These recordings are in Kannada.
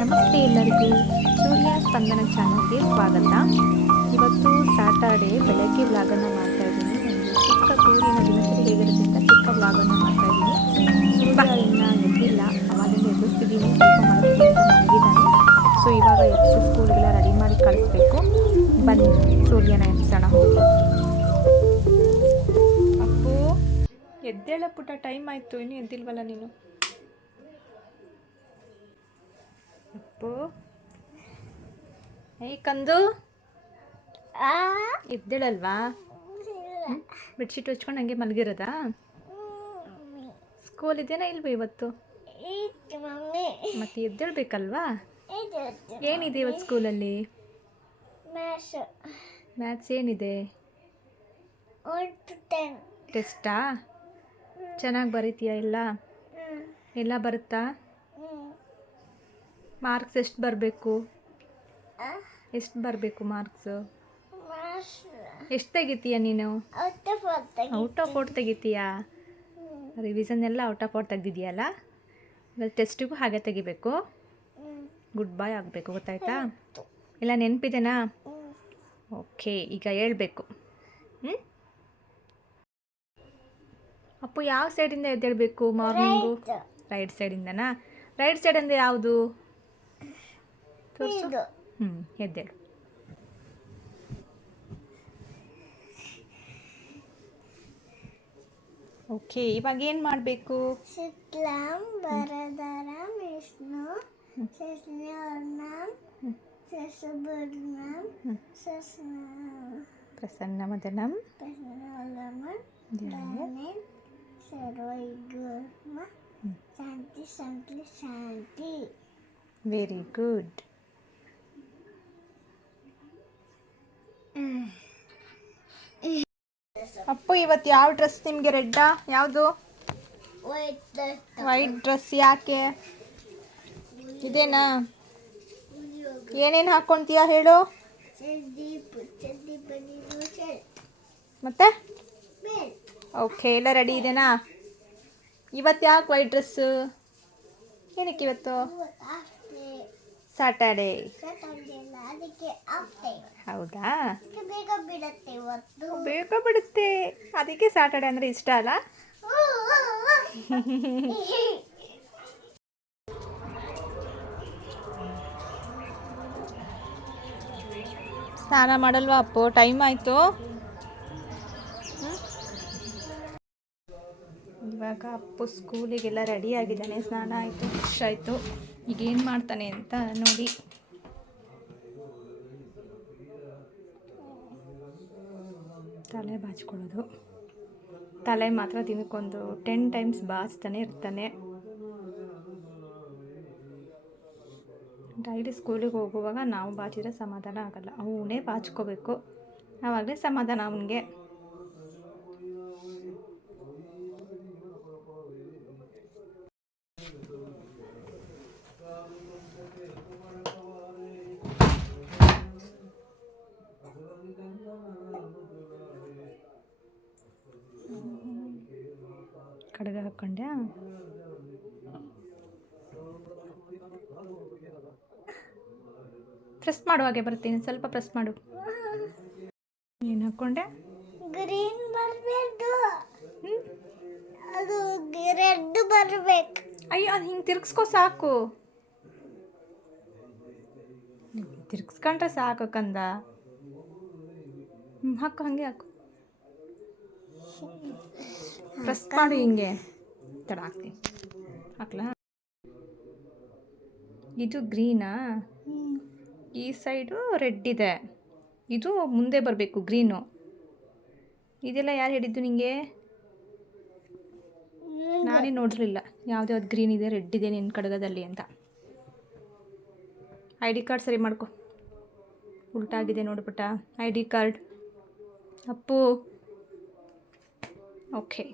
ನಮಸ್ತೆ ಎಲ್ಲರಿಗೂ ಸೂರ್ಯ ಸ್ಪಂದನ ಚಾನಲ್ಗೆ ಸ್ವಾಗತ. ಇವತ್ತು ಸ್ಯಾಟರ್ಡೆ ಬೆಳಗ್ಗೆ ವ್ಲಾಗನ್ನು ಮಾಡ್ತಾ ಇದ್ದೀನಿ. ಒಂದು ಚಿಕ್ಕ ಸೂರ್ಯನ ದಿನಚರಿ ಹೇಗಿರುತ್ತೆ ಅಂತ ಚಿಕ್ಕ ವ್ಲಾಗನ್ನು ಮಾಡ್ತಾ ಇದ್ದೀನಿ. ಸೂರ್ಯ ಇನ್ನು ಎದ್ದಿಲ್ಲ ಅವಾಗಿಂದ ಎಬ್ಬಿಸ್ತಿದ್ದೀನಿ ಮಲಗಿದ್ದಾನೆ. ಸೊ ಇವಾಗ ಎಬ್ಬಿಸಿ ಸ್ಕೂಲ್ಗೆಲ್ಲ ರೆಡಿ ಮಾಡಿ ಕಳಿಸ್ಬೇಕು. ಬನ್ನಿ, ಸೂರ್ಯನ ಎಬ್ಸೋಣ ಹೋಗಿ. ಅಪ್ಪು ಎದ್ದೇಳ ಪುಟ್ಟ ಟೈಮ್ ಆಯಿತು. ಇನ್ನೂ ಎದ್ದಿಲ್ವಲ್ಲ ನೀನು? ಅಪ್ಪು ಏ ಕಂದು. ಎದ್ದೇಳಲ್ವಾ ಬೆಡ್ಶೀಟ್ ಹಚ್ಕೊಂಡು ಹಂಗೆ ಮಲಗಿರೋದಾ? ಸ್ಕೂಲ್ ಇದೆಯಾ ಇಲ್ವಾ ಇವತ್ತು? ಮತ್ತೆ ಎದ್ದೇಳ್ಬೇಕಲ್ವಾ? ಏನಿದೆ ಇವತ್ತು ಸ್ಕೂಲಲ್ಲಿ ಮ್ಯಾಥ್ಸ್ ಏನಿದೆ? ಟೆಸ್ಟಾ ಚೆನ್ನಾಗಿ ಬರೀತೀಯಾ ಎಲ್ಲ? ಎಲ್ಲ ಬರುತ್ತಾ? ಮಾರ್ಕ್ಸ್ ಎಷ್ಟು ಬರಬೇಕು? ಎಷ್ಟು ಬರಬೇಕು ಮಾರ್ಕ್ಸ್ ಎಷ್ಟು ತೆಗಿತೀಯ ನೀನು? ಔಟ್ ಆಫ್ ಔಟ್ ತೆಗಿತೀಯಾ? ರಿವಿಸನ್ ಎಲ್ಲ ಔಟ್ ಆಫ್ ಔಟ್ ತೆಗ್ದಿದೆಯಲ್ಲ? ಇವಾಗ ಟೆಸ್ಟಿಗೂ ಹಾಗೆ ತೆಗಿಬೇಕು. ಗುಡ್ ಬಾಯ್ ಆಗಬೇಕು ಗೊತ್ತಾಯ್ತಾ? ಇಲ್ಲ ನೆನಪಿದೆನಾ? ಓಕೆ ಈಗ ಹೇಳ್ಬೇಕು. ಹ್ಞೂ ಅಪ್ಪು ಯಾವ ಸೈಡಿಂದ ಎದ್ದೇಳಬೇಕು ಮಾರ್ನಿಂಗು ರೈಟ್ ಸೈಡಿಂದನಾ ರೈಟ್ ಸೈಡ್ ಅಂದರೆ ಯಾವುದು? ತೋರಿಸು ಇದು ಹ್ಞೂ ಎದ್ದೇಳು ಓಕೆ ಇವಾಗ ಏನು ಮಾಡಬೇಕು ಶುಕ್ಲಾಂ ವರದರಂ ವಿಷ್ಣು ಶಶಿವರ್ಣಂ ಶಶಿಭೂರ್ಣಂ ಶಶಿನಾಂ ಪ್ರಸನ್ನ ಮದನಂ ಪ್ರಸನ್ನವಲ್ಲಮಂ ಧ್ಯಾನ ದಾನೆ ಸರ್ವೈಗುರ್ಮ ಶಾಂತಿ ಶಾಂತಿ ಶಾಂತಿ ವೆರಿ ಗುಡ್ ಅಪ್ಪು ಇವತ್ತು ಯಾವ ಡ್ರೆಸ್ ನಿಮಗೆ ರೆಡ್ಡಾ ಯಾವುದು? ವೈಟ್ ಡ್ರೆಸ್ ಯಾಕೆ? ಇದೇನಾ? ಏನೇನು ಹಾಕ್ಕೊಂತೀಯ ಹೇಳು? ಮತ್ತೆ? ಓಕೆ ಎಲ್ಲ ರೆಡಿ ಇದೆನಾ? ಇವತ್ತು ಯಾಕೆ ವೈಟ್ ಡ್ರೆಸ್ಸು ಏನಕ್ಕೆ ಇವತ್ತು? ಸ್ಯಾಟರ್ಡೇ ಸಾಟರ್ಡೆ ಹೌದಾ? ಬಿಡತ್ತೆ ಬೇಗ ಬಿಡುತ್ತೆ. ಅದಕ್ಕೆ ಸಾಟರ್ಡೆ ಅಂದರೆ ಇಷ್ಟ ಅಲ್ಲ? ಸ್ನಾನ ಮಾಡಲ್ವಾ ಅಪ್ಪು? ಟೈಮ್ ಆಯಿತು. ಇವಾಗ ಅಪ್ಪು ಸ್ಕೂಲಿಗೆಲ್ಲ ರೆಡಿ ಆಗಿದ್ದಾನೆ. ಸ್ನಾನ ಆಯಿತು ಫ್ರೆಶ್ ಆಯಿತು. ಈಗ ಏನು ಮಾಡ್ತಾನೆ ಅಂತ ನೋಡಿ. ತಲೆ ಬಾಚ್ಕೊಳ್ಳೋದು. ತಲೆ ಮಾತ್ರ ದಿನಕ್ಕೊಂದು ಟೆನ್ ಟೈಮ್ಸ್ ಬಾಚ್ತಾನೆ ಇರ್ತಾನೆ. ಡೈಲಿ ಸ್ಕೂಲಿಗೆ ಹೋಗುವಾಗ ನಾವು ಬಾಚಿದ್ರೆ ಸಮಾಧಾನ ಆಗಲ್ಲ. ಅವನೇ ಬಾಚ್ಕೋಬೇಕು. ಆವಾಗಲೇ ಸಮಾಧಾನ ಅವನಿಗೆ. ಹಾಕ್ಕೊಂಡ್ಯಾ ಪ್ರೆಸ್ ಮಾಡುವಾಗೆ ಬರ್ತೀನಿ ಸ್ವಲ್ಪ ಪ್ರೆಸ್ ಮಾಡು. ಏನು ಹಾಕೊಂಡೆ? ಗ್ರೀನ್ ಬರಬೇಕು. ಅದು ರೆಡ್ ಬರಬೇಕು. ಅಯ್ಯೋ ಅದು ಹಿಂಗೆ ತಿರ್ಗಿಸ್ಕೋ ಸಾಕು. ತಿರ್ಗಿಸ್ಕೊಂಡ್ರೆ ಸಾಕು ಕಂದ. ಹ್ಞೂ ಹಾಕು ಹಾಗೆ ಹಾಕು. ಪ್ರೆಸ್ ಮಾಡು ಹಿಂಗೆ. ತಡ ಹಾಕ್ತೀನಿ. ಹಾಕ್ಲಾ? ಇದು ಗ್ರೀನಾ? ಈ ಸೈಡು ರೆಡ್ ಇದೆ. ಇದು ಮುಂದೆ ಬರಬೇಕು, ಗ್ರೀನು. ಇದೆಲ್ಲ ಯಾರು ಹೇಳಿದ್ದು ನಿಮಗೆ ನಾನೇ ನೋಡಿರಲಿಲ್ಲ. ಯಾವ್ದು ಗ್ರೀನ್ ಇದೆ, ರೆಡ್ ಇದೆ ನಿನ್ನ ಕಡಗದಲ್ಲಿ ಅಂತ. ಐ ಡಿ ಕಾರ್ಡ್ ಸರಿ ಮಾಡ್ಕೊ. ಉಲ್ಟಾಗಿದೆ ನೋಡ್ಬಿಟ್ಟ I D card. Appu. Okay.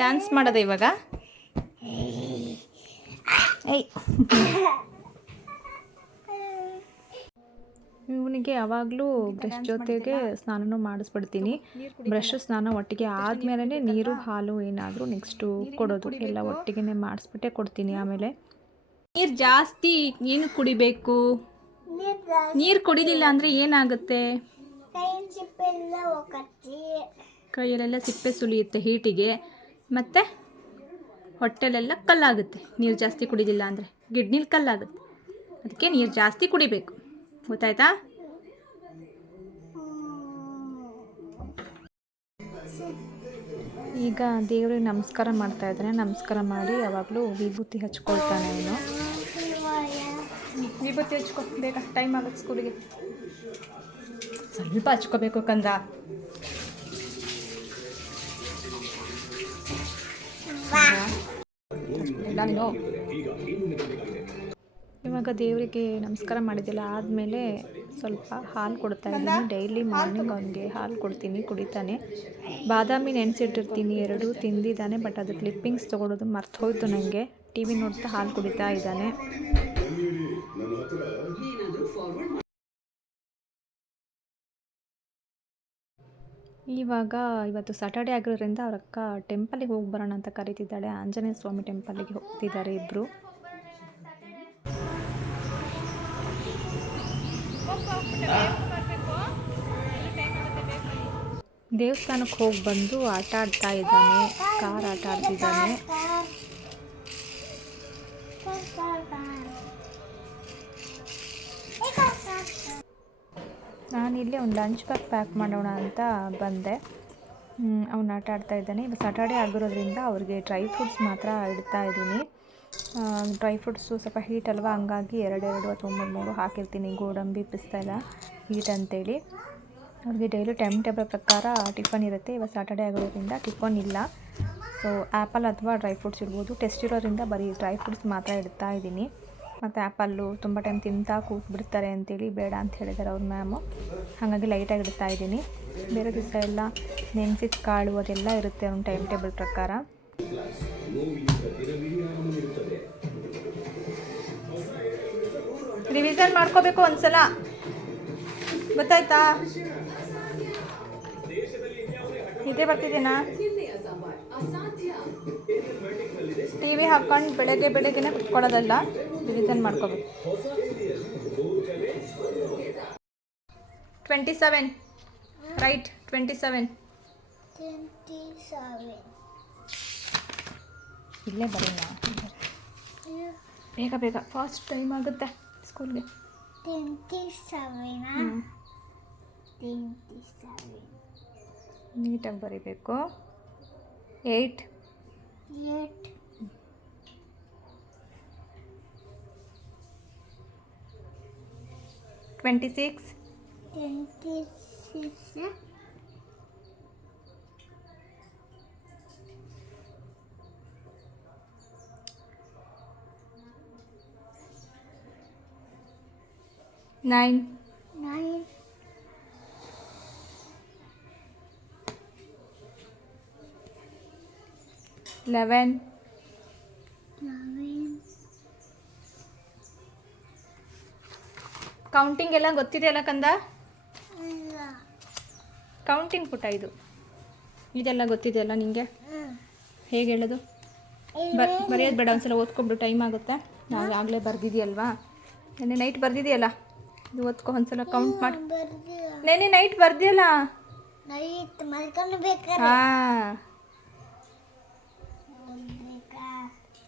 Dance ಮಾಡೋದು ಇವಾಗ? ಏಯ್. ಇವನಿಗೆ ಯಾವಾಗಲೂ ಬ್ರಷ್ ಜೊತೆಗೆ ಸ್ನಾನನೂ ಮಾಡಿಸ್ಬಿಡ್ತೀನಿ. ಬ್ರಷ್ ಸ್ನಾನ ಒಟ್ಟಿಗೆ ಆದಮೇಲೆ ನೀರು ಹಾಲು ಏನಾದರೂ ನೆಕ್ಸ್ಟು ಕೊಡೋದು. ಎಲ್ಲ ಒಟ್ಟಿಗೆ ಮಾಡಿಸ್ಬಿಟ್ಟೆ ಕೊಡ್ತೀನಿ ಆಮೇಲೆ. ನೀರು ಜಾಸ್ತಿ ಏನು ಕುಡಿಬೇಕು? ನೀರು ಕುಡಿಲಿಲ್ಲ ಅಂದರೆ ಏನಾಗುತ್ತೆ? ಕೈಯಲ್ಲೆಲ್ಲ ಸಿಪ್ಪೆ ಸುಲಿಯುತ್ತೆ ಹೀಟಿಗೆ. ಮತ್ತು ಹೊಟ್ಟೆಲೆಲ್ಲ ಕಲ್ಲಾಗುತ್ತೆ. ನೀರು ಜಾಸ್ತಿ ಕುಡಿಲಿಲ್ಲ ಅಂದರೆ ಗಿಡ್ನಿಲಿ ಕಲ್ಲಾಗುತ್ತೆ. ಅದಕ್ಕೆ ನೀರು ಜಾಸ್ತಿ ಕುಡಿಬೇಕು. ಗೊತ್ತಾಯ್ತಾ? ಈಗ ದೇವ್ರಿಗೆ ನಮಸ್ಕಾರ ಮಾಡ್ತಾ ಇದ್ದಾನೆ ನಮಸ್ಕಾರ ಮಾಡಿ ಯಾವಾಗಲೂ ವಿಭೂತಿ ಹಚ್ಕೊಳ್ತಾನೆ ಅವನು. ವಿಭೂತಿ ಹಚ್ಕೊ ಬೇಗ ಟೈಮ್ ಆಗುತ್ತೆ ಸ್ಕೂಲಿಗೆ. ಸ್ವಲ್ಪ ಹಚ್ಕೋಬೇಕು ಕಂದ. ನೀನು ಇವಾಗ ದೇವರಿಗೆ ನಮಸ್ಕಾರ ಮಾಡಿದ್ದಿಲ್ಲ ಆದಮೇಲೆ ಸ್ವಲ್ಪ ಹಾಲು ಕೊಡ್ತಾ ಇದ್ದೀನಿ. ಡೈಲಿ ಮಾರ್ನಿಂಗ್ ಅವನಿಗೆ ಹಾಲು ಕೊಡ್ತೀನಿ, ಕುಡಿತಾನೆ. ಬಾದಾಮಿ ನೆನೆಸಿಟ್ಟಿರ್ತೀನಿ, ಎರಡೂ ತಿಂದಿದ್ದಾನೆ ಬಟ್ ಅದು ಕ್ಲಿಪ್ಪಿಂಗ್ಸ್ ತೊಗೊಳೋದು ಮರ್ತು ಹೋಯ್ತು ನನಗೆ ಟಿ ವಿ ನೋಡ್ತಾ ಹಾಲು ಕುಡಿತಾ ಇದ್ದಾನೆ. ಇವಾಗ ಇವತ್ತು ಸ್ಯಾಟರ್ಡೇ ಆಗಿರೋದ್ರಿಂದ ಅವ್ರ ಅಕ್ಕ ಟೆಂಪಲಿಗೆ ಹೋಗಿ ಬರೋಣ ಅಂತ ಕರೀತಿದ್ದಾಳೆ. ಆಂಜನೇಯ ಸ್ವಾಮಿ ಟೆಂಪಲಿಗೆ ಹೋಗ್ತಿದ್ದಾರೆ ಇಬ್ಬರು ದೇವಸ್ಥಾನಕ್ಕೆ ಹೋಗಿ ಬಂದು ಆಟ ಆಡ್ತಾ ಇದ್ದಾನೆ. ಕಾರ್ ಆಟ ಆಡ್ತಿದ್ದಾನೆ. ನಾನಿಲ್ಲಿ ಒಂದು ಲಂಚ್ ಬಾಕ್ ಪ್ಯಾಕ್ ಮಾಡೋಣ ಅಂತ ಬಂದೆ. ಅವನು ಆಟ ಆಡ್ತಾ ಇದ್ದಾನೆ. ಇವಾಗ ಸ್ಯಾಟರ್ಡೇ ಆಗಿರೋದ್ರಿಂದ ಅವ್ರಿಗೆ ಡ್ರೈ ಫ್ರೂಟ್ಸ್ ಮಾತ್ರ ಇಡ್ತಾ ಇದ್ದೀನಿ. ಡ್ರೈ ಫ್ರೂಟ್ಸು ಸ್ವಲ್ಪ ಹೀಟ್ ಅಲ್ವಾ? ಹಂಗಾಗಿ ಎರಡೆರಡು ಅಥವಾ ಮೂರು ಮೂರು ಹಾಕಿರ್ತೀನಿ. ಗೋಡಂಬಿ, ಪಿಸ್ತಾ ಇಲ್ಲ ಹೀಟ್ ಅಂತೇಳಿ. ಅವ್ರಿಗೆ ಡೈಲಿ ಟೈಮ್ ಟೇಬಲ್ ಪ್ರಕಾರ ಟಿಫನ್ ಇರುತ್ತೆ. ಇವಾಗ ಸ್ಯಾಟರ್ಡೇ ಆಗಿರೋದ್ರಿಂದ ಟಿಫನ್ ಇಲ್ಲ. ಸೊ ಆ್ಯಪಲ್ ಅಥವಾ ಡ್ರೈ ಫ್ರೂಟ್ಸ್ ಇಡ್ಬೋದು. ಟೆಸ್ಟ್ ಇರೋದ್ರಿಂದ ಬರೀ ಡ್ರೈ ಫ್ರೂಟ್ಸ್ ಮಾತ್ರ ಇಡ್ತಾ ಇದ್ದೀನಿ. ಮತ್ತು ಆ್ಯಪಲ್ಲು ತುಂಬ ಟೈಮ್ ತಿಂತಾ ಕೂತ್ಬಿಡ್ತಾರೆ ಅಂತೇಳಿ ಬೇಡ ಅಂತ ಹೇಳಿದ್ದಾರೆ ಅವ್ರ ಮ್ಯಾಮು. ಹಾಗಾಗಿ ಲೈಟಾಗಿ ಇಡ್ತಾ ಇದ್ದೀನಿ. ಬೇರೆ ದಿವಸ ಎಲ್ಲ ನೆನೆಸಿದ ಕಾಳು ಅದೆಲ್ಲ ಇರುತ್ತೆ ಅವ್ನ ಟೈಮ್ ಟೇಬಲ್ ಪ್ರಕಾರ. ರಿವಿಸನ್ ಮಾಡ್ಕೋಬೇಕು ಒಂದ್ಸಲ. ಗೊತ್ತಾಯ್ತಾ? ಇದೇ ಬರ್ತಿದ್ದೀನಾ ಟಿ ವಿ ಹಾಕೊಂಡು ಬೆಳಗ್ಗೆ ಬೆಳಗ್ಗೆನೆ ಕುತ್ಕೊಳ್ಳೋದಲ್ಲ ರಿವಿಸನ್ ಮಾಡ್ಕೋಬೇಕು. Twenty seven right twenty seven ಇಲ್ಲೇ ಬರೋಣ. ಬೇಗ ಬೇಗ. ಫಾಸ್ಟ್ ಟೈಮ್ ಆಗುತ್ತೆ ಸ್ಕೂಲ್ಗೆ ನೀಟಾಗಿ ಬರೀಬೇಕು. Eight eight twenty six twenty six nine nine eleven counting ಎಲ್ಲ ಗೊತ್ತಿದೆಯಲ್ಲ ಕಂದ? ಕೌಂಟಿಂಗ್ ಪುಟ ಇದು. ಇದೆಲ್ಲ ಗೊತ್ತಿದೆಯಲ್ಲ ನಿಮಗೆ ನಿಂಗೆ? ಹೇಗೆ ಹೇಳೋದು? ಬರೆಯೋದು ಬೇಡ ಒಂದ್ಸಲ ಓದ್ಕೊಂಡು ಟೈಮ್ ಆಗುತ್ತೆ. ನಾವು ಆಗಲೇ ಬರ್ದಿದೆಯಲ್ವಾ? ನೆನ್ನೆ ನೈಟ್ ಬರ್ದಿದೆಯಲ್ಲ? ಇದು ಓದ್ಕೊ ಒಂದ್ಸಲ ಕೌಂಟ್ ಮಾಡಿ. ನೆನ್ನೆ ನೈಟ್ ಬರ್ದಿಯಲ್ಲ? ಹಾಂ ಬೇಕಾ ಬರ್ದಿದ್ಯಲ್ವಾ ಅವಾಗ ಒನ್ ಹ್ಞೂ ಟೂ ಹ್ಞೂ ತ್ರೀ ಫೋರ್ ಫೈವ್ ಹ್ಞೂ ಸಿಕ್ಸ್ ಸೆವೆನ್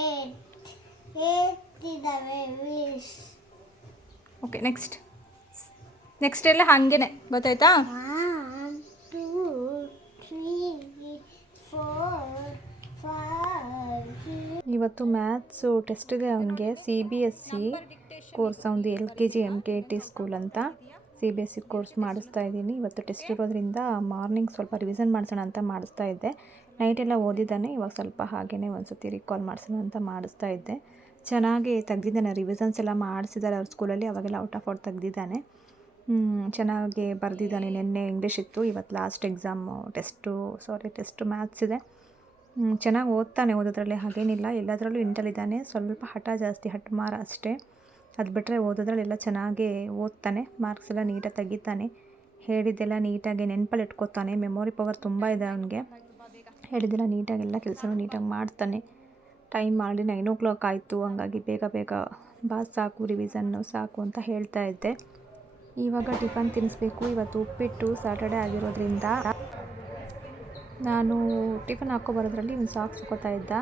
ಏಟ್ ಏಟ್ ಇದ್ದಾವೆ ವಿಶ್ ಓಕೆ ನೆಕ್ಸ್ಟ್ ನೆಕ್ಸ್ಟ್ ಎಲ್ಲ ಹಾಗೇನೆ ಗೊತ್ತಾಯ್ತಾ? ಇವತ್ತು ಮ್ಯಾಥ್ಸು ಟೆಸ್ಟ್ ಇದೆ ಅವನಿಗೆ C B S C course, ಅವನದು L K G, M K T school ಅಂತ C B S C course ಮಾಡಿಸ್ತಾ ಇದ್ದೀನಿ. ಇವತ್ತು ಟೆಸ್ಟ್ ಇರೋದ್ರಿಂದ ಮಾರ್ನಿಂಗ್ ಸ್ವಲ್ಪ ರಿವಿಸನ್ ಮಾಡಿಸೋಣ ಅಂತ ಮಾಡಿಸ್ತಾ ಇದ್ದೆ. ನೈಟ್ ಎಲ್ಲ ಓದಿದ್ದಾನೆ, ಇವಾಗ ಸ್ವಲ್ಪ ಹಾಗೇ ಒಂದು ಸತಿ ರಿಕಾಲ್ ಮಾಡಿಸೋಣ ಅಂತ ಮಾಡಿಸ್ತಾ ಇದ್ದೆ. ಚೆನ್ನಾಗಿ ತೆಗ್ದಿದ್ದಾನೆ ರಿವಿಸನ್ಸ್ ಎಲ್ಲ ಮಾಡಿಸಿದ್ದಾರೆ ಅವ್ರ ಸ್ಕೂಲಲ್ಲಿ, ಅವಾಗೆಲ್ಲ ಔಟ್ ಆಫ್ ಔಟ್ ತೆಗ್ದಿದ್ದಾನೆ. ಚೆನ್ನಾಗಿ ಬರೆದಿದ್ದಾನೆ. ನಿನ್ನೆ ಇಂಗ್ಲೀಷ್ ಇತ್ತು, ಇವತ್ತು last exam, test, sorry, test maths ಇದೆ. ಚೆನ್ನಾಗಿ ಓದ್ತಾನೆ ಓದೋದ್ರಲ್ಲಿ ಹಾಗೇನಿಲ್ಲ. ಎಲ್ಲದರಲ್ಲೂ ಇಂಟಲಿದ್ದಾನೆ ಸ್ವಲ್ಪ ಹಠ ಜಾಸ್ತಿ ಹಠಮಾರ ಅಷ್ಟೇ. ಅದು ಬಿಟ್ಟರೆ ಓದೋದ್ರಲ್ಲೆಲ್ಲ ಚೆನ್ನಾಗೇ ಓದ್ತಾನೆ. ಮಾರ್ಕ್ಸ್ ಎಲ್ಲ ನೀಟಾಗಿ ತೆಗಿತಾನೆ. ಹೇಳಿದ್ದೆಲ್ಲ ನೀಟಾಗಿ ನೆನಪಲ್ಲಿ ಇಟ್ಕೋತಾನೆ ಮೆಮೊರಿ ಪವರ್ ತುಂಬ ಇದೆ ಅವನಿಗೆ. ಹೇಳಿದ್ದೆಲ್ಲ ನೀಟಾಗಿ, ಎಲ್ಲ ಕೆಲಸನೂ ನೀಟಾಗಿ ಮಾಡ್ತಾನೆ. ಟೈಮ್ ಮಾಡಿ ನೈನ್ ಓ ಕ್ಲಾಕ್ ಆಯಿತು. ಹಂಗಾಗಿ ಬೇಗ ಬೇಗ ಬಾ, ಸಾಕು ರಿವಿಸನ್ನು ಸಾಕು ಅಂತ ಹೇಳ್ತಾ ಇದ್ದೆ. ಇವಾಗ ಟಿಫನ್ ತಿನ್ನಿಸ್ಬೇಕು ಇವತ್ತು ಉಪ್ಪಿಟ್ಟು ಸ್ಯಾಟರ್ಡೇ ಆಗಿರೋದ್ರಿಂದ ನಾನು ಟಿಫನ್ ಹಾಕೋ ಬರೋದ್ರಲ್ಲಿ ಇವ್ನು ಸಾಕ್ಸ್ ಹಾಕೋತಾ ಇದ್ದ.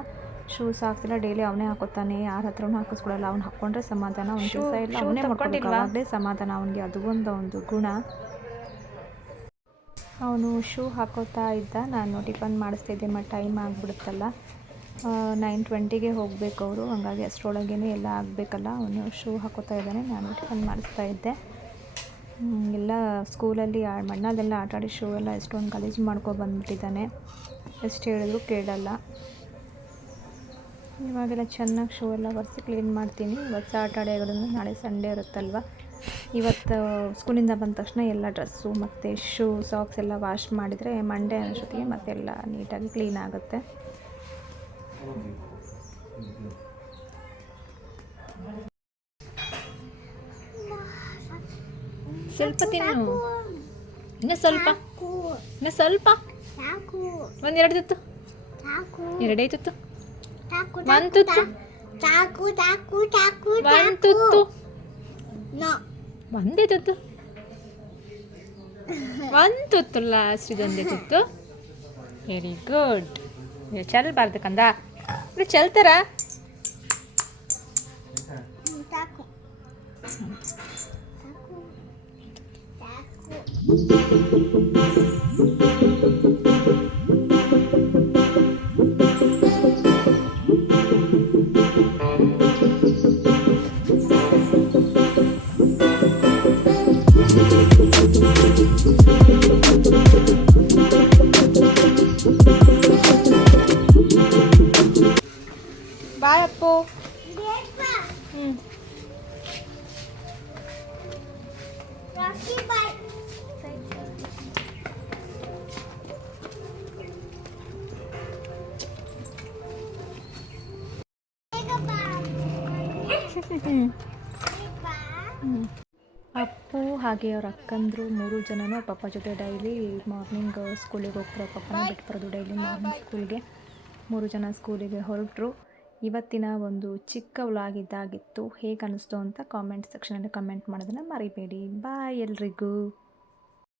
ಶೂ ಸಾಕ್ಸ್ ಎಲ್ಲ ಡೈಲಿ ಅವನೇ ಹಾಕೋತಾನೆ. ಯಾರ ಹತ್ರನೂ ಹಾಕಿಸ್ಕೊಡಲ್ಲ. ಅವ್ನು ಹಾಕ್ಕೊಂಡ್ರೆ ಸಮಾಧಾನ. ಅವ್ನು ಕೆಲಸ ಎಲ್ಲ ಅವನೇ ಮಾಡ್ಕೊಂಡಿಲ್ಲ ಸಮಾಧಾನ. ಅವನಿಗೆ ಅದು ಒಂದು ಒಂದು ಗುಣ. ಅವನು ಶೂ ಹಾಕೋತಾ ಇದ್ದ. ನಾನು ಟಿಫನ್ ಮಾಡಿಸ್ತಿದ್ದೆ ಮತ್ತು ಟೈಮ್ ಆಗಿಬಿಡುತ್ತಲ್ಲ. ನೈನ್ ಟ್ವೆಂಟಿಗೆ ಹೋಗಬೇಕು ಅವರು. ಹಂಗಾಗಿ ಅಷ್ಟರೊಳಗೇ ಎಲ್ಲ ಆಗಬೇಕಲ್ಲ. ಅವನು ಶೂ ಹಾಕೋತಾ ಇದ್ದಾನೆ. ನಾನು ಟಿಫನ್ ಮಾಡಿಸ್ತಾ ಇದ್ದೆ. ಎಲ್ಲ ಸ್ಕೂಲಲ್ಲಿ ಆ ಆಟ ಆಟಾಡಿ ಶೂ ಎಲ್ಲ ಎಷ್ಟೊಂದು ಕಾಲೇಜ್ ಮಾಡ್ಕೊ ಬಂದ್ಬಿಟ್ಟಿದ್ದಾನೆ. ಎಷ್ಟು ಹೇಳಿದ್ರು ಕೇಳಲ್ಲ. ಇವಾಗೆಲ್ಲ ಚೆನ್ನಾಗಿ ಶೂ ಎಲ್ಲ ಒರೆಸಿ ಕ್ಲೀನ್ ಮಾಡ್ತೀನಿ. ಇವತ್ತು ಸಾಟರ್ಡೇ ಆಗೋದ್ರಿಂದ ನಾಳೆ ಸಂಡೇ ಇರುತ್ತಲ್ವ? ಇವತ್ತು ಸ್ಕೂಲಿಂದ ಬಂದ ತಕ್ಷಣ ಎಲ್ಲ ಡ್ರೆಸ್ಸು ಮತ್ತು ಶೂ ಸಾಕ್ಸ್ ಎಲ್ಲ ವಾಶ್ ಮಾಡಿದರೆ ಮಂಡೇ ಅಷ್ಟೊತ್ತಿಗೆ ಮತ್ತೆಲ್ಲ ನೀಟಾಗಿ ಕ್ಲೀನ್ ಆಗುತ್ತೆ. ಸ್ವಲ್ಪ ತಿನ್ನು. ಇನ್ನು ಸ್ವಲ್ಪ. ಇನ್ನು ಸ್ವಲ್ಪ. ಒಂದೆರಡು ತುತ್ತು. ಎರಡೇ ತುತ್ತು. ಒಂದು ತುತ್ತು. ಒಂದು ತುತ್ತು. ಒಂದೇ ತುತ್ತು. ಒಂದು ತುತ್ತು ಲಾಸ್ಟ್ ಇದೊಂದೇ ತುತ್ತು. ವೆರಿ ಗುಡ್ ಚೆಲ್ಬಾರ್ದು ಕಂದ. ಚೆಲ್ತಾರ? ಸಾಕು ಅಪ್ಪು ಹಾಗೆ ಅವ್ರ ಅಕ್ಕಂದ್ರು ಮೂರು ಜನನೂ ಪಾಪ ಪಪ್ಪ ಜೊತೆ ಡೈಲಿ ಮಾರ್ನಿಂಗ್ ಸ್ಕೂಲಿಗೆ ಹೋಗ್ತಾರೆ. ಪಾಪನ ಪಪ್ಪನ ಬಿಟ್ಟು ಬರೋದು ಡೈಲಿ ಮಾರ್ನಿಂಗ್ ಸ್ಕೂಲ್ಗೆ ಮೂರು ಜನ ಸ್ಕೂಲಿಗೆ ಹೊರಟರು. ಇವತ್ತಿನ ಒಂದು ಚಿಕ್ಕ ವ್ಲಾಗ್ ಇದ್ದಾಗಿತ್ತು ಹೇಗೆ ಅನ್ನಿಸ್ತು ಅಂತ ಕಾಮೆಂಟ್ ಸೆಕ್ಷನಲ್ಲಿ ಕಮೆಂಟ್ ಮಾಡೋದನ್ನು ಮರಿಬೇಡಿ. ಬಾಯ್ ಎಲ್ರಿಗೂ.